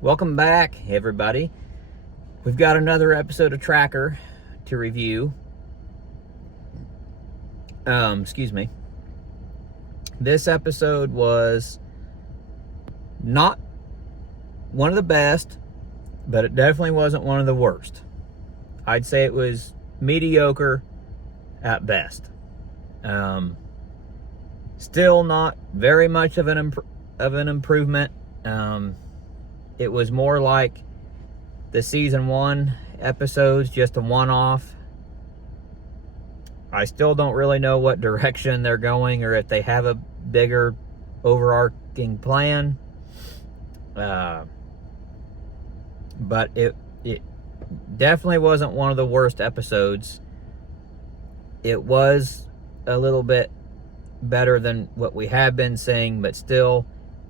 Welcome back, everybody. We've got another episode of Tracker to review. Excuse me. This episode was not one of the best, but it definitely wasn't one of the worst. I'd say it was mediocre at best. Still not very much of an improvement. It was more like the season 1 episodes, just a one-off. I still don't really know what direction they're going or if they have a bigger overarching plan. But it definitely wasn't one of the worst episodes. It was a little bit better than what we have been seeing, but still,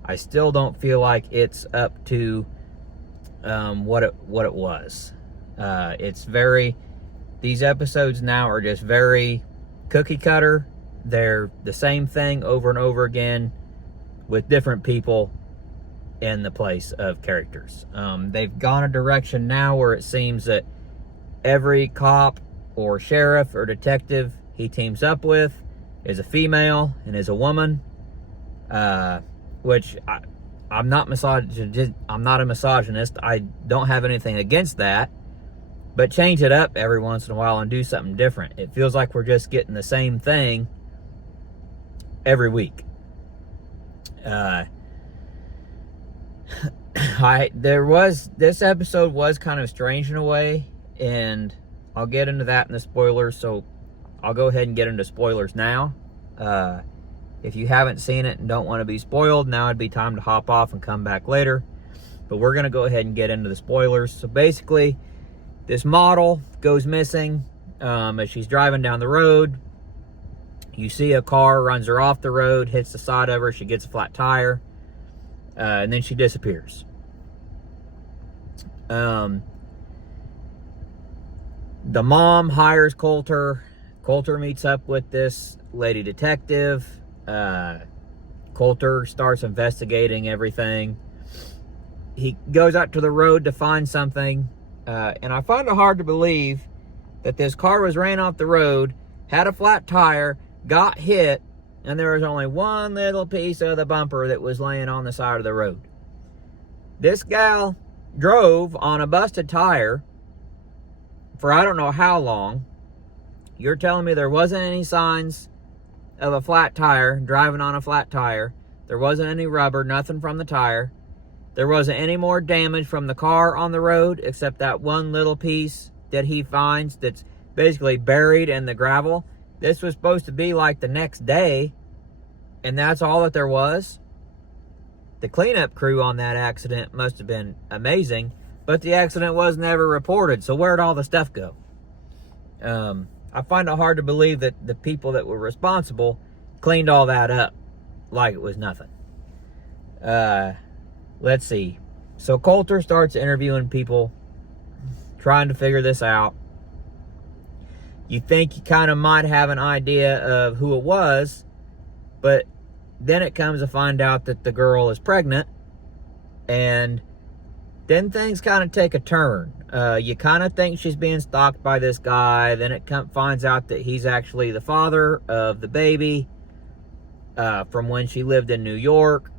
I still don't feel like it's up to what it was. It's very... These episodes now are just very cookie cutter. They're the same thing over and over again with different people in the place of characters. They've gone a direction now where it seems that every cop or sheriff or detective he teams up with is a female and is a woman, which I'm not a misogynist. I don't have anything against that. But change it up every once in a while and do something different. It feels like we're just getting the same thing every week. This episode was kind of strange in a way, and I'll get into that in the spoilers, so I'll go ahead and get into spoilers now. If you haven't seen it and don't want to be spoiled, now would be time to hop off and come back later. But we're going to go ahead and get into the spoilers. So basically, this model goes missing as she's driving down the road. You see a car runs her off the road, hits the side of her, she gets a flat tire, and then she disappears. The mom hires Colter. Colter meets up with this lady detective. Colter starts investigating everything. He goes out to the road to find something. And I find it hard to believe that this car ran off the road, had a flat tire, got hit, and there was only one little piece of the bumper that was laying on the side of the road. This gal drove on a busted tire for I don't know how long. You're telling me there wasn't any signs of a flat tire, driving on a flat tire. There wasn't any rubber, nothing from the tire. There wasn't any more damage from the car on the road except that one little piece that he finds that's basically buried in the gravel. This was supposed to be like the next day, and that's all that there was. The cleanup crew on that accident must have been amazing, but the accident was never reported, so where'd all the stuff go? I find it hard to believe that the people that were responsible cleaned all that up like it was nothing. Let's see. So Colter starts interviewing people, trying to figure this out. You think you kind of might have an idea of who it was, but then it comes to find out that the girl is pregnant, and then things kind of take a turn. You kind of think she's being stalked by this guy, then it finds out that he's actually the father of the baby from when she lived in New York.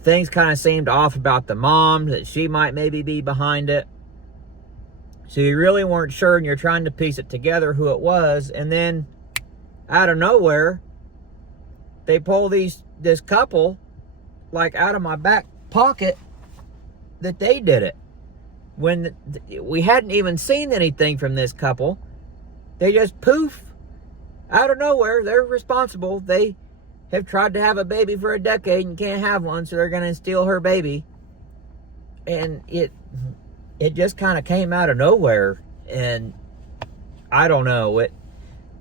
Things kind of seemed off about the mom, that she might maybe be behind it. So you really weren't sure, and you're trying to piece it together who it was. And then, out of nowhere, they pull this couple, like out of my back pocket, that they did it. When we hadn't even seen anything from this couple. They just poof, out of nowhere, they're responsible. They have tried to have a baby for a decade and can't have one, so they're going to steal her baby. And it just kind of came out of nowhere. And I don't know.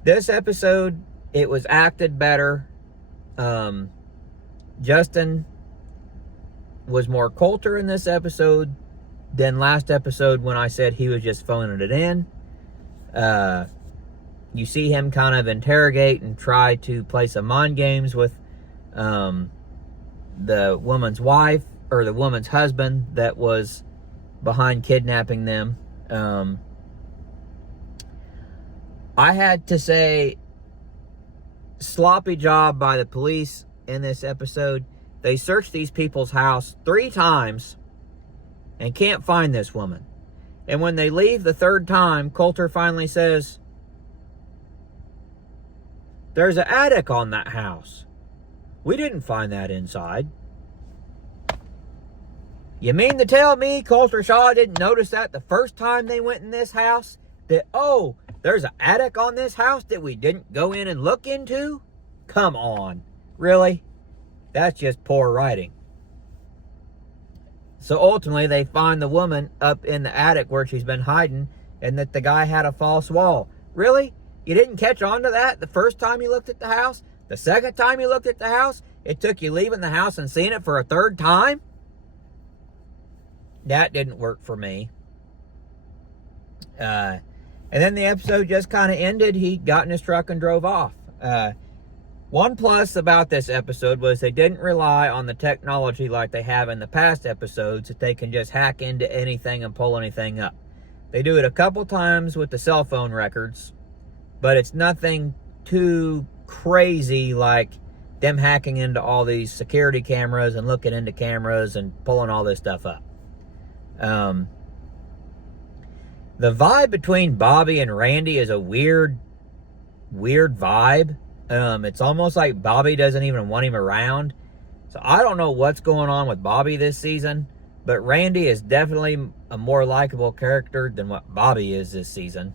This episode, it was acted better. Justin was more Colter in this episode than last episode when I said he was just phoning it in. You see him kind of interrogate and try to play some mind games with the woman's wife, or the woman's husband, that was behind kidnapping them. I had to say, sloppy job by the police in this episode. They searched these people's house 3 times and can't find this woman. And when they leave the 3rd time, Colter finally says, "There's an attic on that house. We didn't find that inside." You mean to tell me Colter Shaw didn't notice that the first time they went in this house? That, oh, there's an attic on this house that we didn't go in and look into? Come on. Really? That's just poor writing. So ultimately, they find the woman up in the attic where she's been hiding, and that the guy had a false wall. Really? You didn't catch on to that the first time you looked at the house? The second time you looked at the house? It took you leaving the house and seeing it for a 3rd time? That didn't work for me. And then the episode just kind of ended. He got in his truck and drove off. One plus about this episode was they didn't rely on the technology like they have in the past episodes, that they can just hack into anything and pull anything up. They do it a couple times with the cell phone records, but it's nothing too crazy like them hacking into all these security cameras and looking into cameras and pulling all this stuff up. The vibe between Bobby and Randy is a weird vibe. It's almost like Bobby doesn't even want him around. So I don't know what's going on with Bobby this season, but Randy is definitely a more likable character than what Bobby is this season.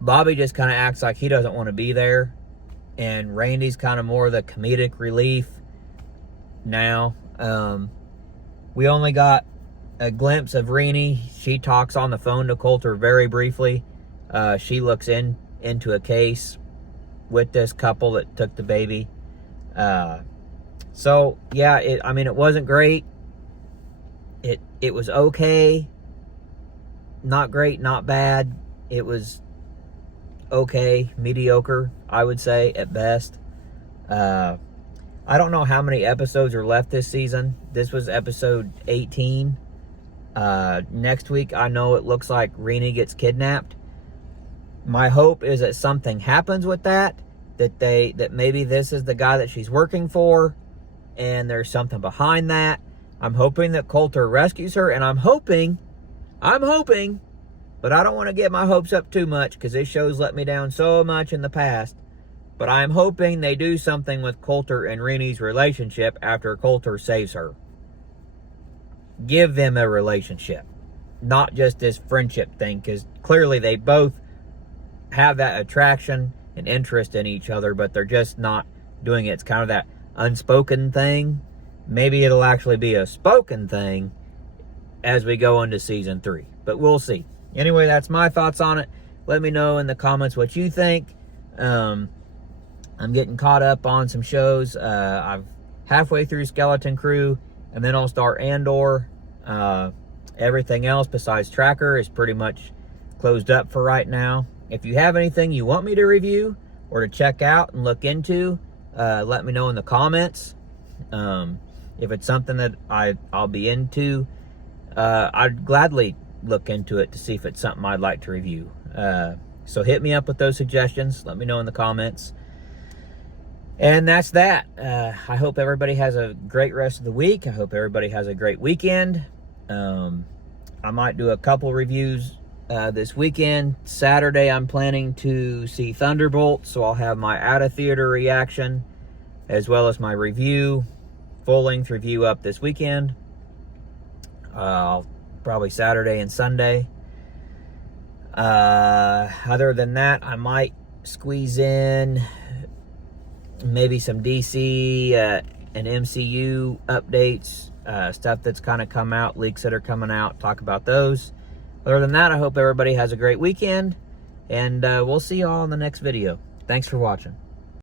Bobby just kind of acts like he doesn't want to be there, and Randy's kind of more the comedic relief now. We only got a glimpse of Renee. She talks on the phone to Colter very briefly. She looks into a case with this couple that took the baby. So yeah, it wasn't great. It was okay. Not great, not bad. It was okay, mediocre, I would say, at best. I don't know how many episodes are left this season. This was episode 18. Next week, I know it looks like Renee gets kidnapped. My hope is that something happens with that maybe this is the guy that she's working for, and there's something behind that. I'm hoping that Colter rescues her, and I'm hoping, but I don't want to get my hopes up too much because this show's let me down so much in the past. But I'm hoping they do something with Colter and Renee's relationship after Colter saves her. Give them a relationship, not just this friendship thing, because clearly they both have that attraction and interest in each other, but they're just not doing it. It's kind of that unspoken thing. Maybe it'll actually be a spoken thing as we go into season 3, but we'll see. Anyway, that's my thoughts on it. Let me know in the comments what you think. I'm getting caught up on some shows. I'm halfway through Skeleton Crew, and then I'll start Andor. Everything else besides Tracker is pretty much closed up for right now. If you have anything you want me to review or to check out and look into, let me know in the comments. If it's something that I'll be into, I'd gladly look into it to see if it's something I'd like to review. So hit me up with those suggestions. Let me know in the comments. And that's that. I hope everybody has a great rest of the week. I hope everybody has a great weekend. I might do a couple reviews this weekend. Saturday, I'm planning to see Thunderbolt, so I'll have my out-of-theater reaction as well as my review, full-length review up this weekend. Probably Saturday and Sunday. Other than that, I might squeeze in maybe some DC and MCU updates, stuff that's kind of come out, leaks that are coming out, talk about those. Other than that, I hope everybody has a great weekend, and we'll see you all in the next video. Thanks for watching.